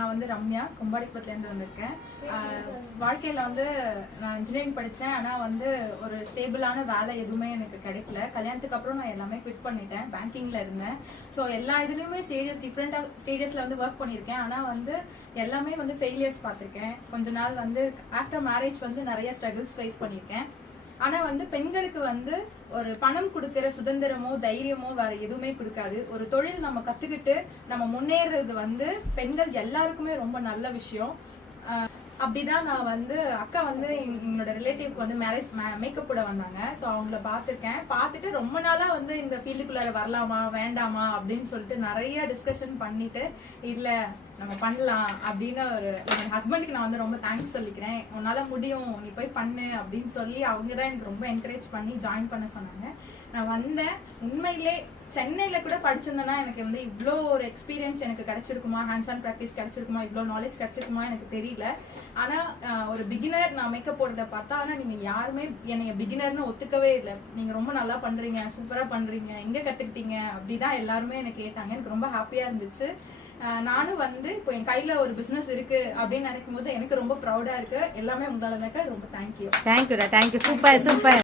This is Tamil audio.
நான் வந்து ரம்யா கும்பாடிப்பத்துலேருந்து வந்திருக்கேன். வாழ்க்கையில் வந்து நான் இன்ஜினியரிங் படித்தேன். ஆனால் வந்து ஒரு ஸ்டேபிளான வேலை எதுவுமே எனக்கு கிடைக்கல. கல்யாணத்துக்கு அப்புறம் நான் எல்லாமே குவிட் பண்ணிட்டேன். பேங்கிங்கில் இருந்தேன். ஸோ எல்லா இதுலேயுமே டிஃப்ரெண்டாக ஸ்டேஜஸில் வந்து ஒர்க் பண்ணியிருக்கேன். ஆனால் வந்து எல்லாமே வந்து ஃபெயிலியர்ஸ் பார்த்துருக்கேன். கொஞ்ச நாள் வந்து ஆஃப்டர் மேரேஜ் வந்து நிறைய ஸ்ட்ரகிள்ஸ் ஃபேஸ் பண்ணியிருக்கேன். ஆனா வந்து பெண்களுக்கு வந்து ஒரு பணம் கொடுக்கிற சுதந்திரமோ தைரியமோ வேற எதுவுமே கொடுக்காது. ஒரு தொழில் நம்ம கத்துக்கிட்டு நம்ம முன்னேறது வந்து பெண்கள் எல்லாருக்குமே ரொம்ப நல்ல விஷயம். அப்படிதான் நான் வந்து அக்கா வந்து என்னோட ரிலேட்டிவ்க்கு வந்து மேக்கப் கூட வந்தாங்க. ஸோ அவங்கள பார்த்துட்டு ரொம்ப நாளா வந்து இந்த ஃபீல்டுக்குள்ளார வரலாமா வேண்டாமா அப்படின்னு சொல்லிட்டு நிறைய டிஸ்கஷன் பண்ணிட்டு இல்ல நம்ம பண்ணலாம் அப்படின்னு என் ஹஸ்பண்டுக்கு நான் வந்து ரொம்ப தேங்க்ஸ் சொல்லிக்கிறேன். உன்னால முடியும், நீ போய் பண்ணு அப்படின்னு சொல்லி அவங்க தான் எனக்கு ரொம்ப என்கரேஜ் பண்ணி ஜாயின் பண்ண சொன்னாங்க. நான் வந்தேன். உண்மையிலே சென்னையில கூட படிச்சிருந்தேன்னா எனக்கு வந்து இவ்வளோ ஒரு எக்ஸ்பீரியன்ஸ் எனக்கு கிடைச்சிருக்குமா, ஹேண்ட்ஸ் ஆன் ப்ராக்டிஸ் கிடைச்சிருக்குமா, இவ்வளோ நாலேஜ் கிடைச்சிருக்குமா எனக்கு தெரியல. ஆனா ஒரு பிகினர் நான் மேக்கப் போடுறத பார்த்தா, ஆனா நீங்க யாருமே என்னைய பிகினர்னு ஒத்துக்கவே இல்லை. நீங்க ரொம்ப நல்லா பண்றீங்க, சூப்பரா பண்றீங்க, எங்க கத்துக்கிட்டீங்க அப்படிதான் எல்லாருமே எனக்கு கேட்டாங்க. எனக்கு ரொம்ப ஹாப்பியா இருந்துச்சு. நானும் வந்து இப்போ என் கையில ஒரு பிசினஸ் இருக்கு அப்படின்னு நினைக்கும் போது எனக்கு ரொம்ப ப்ரௌடா இருக்கு. எல்லாமே உங்களால ரொம்ப தேங்க்யூ. Super super.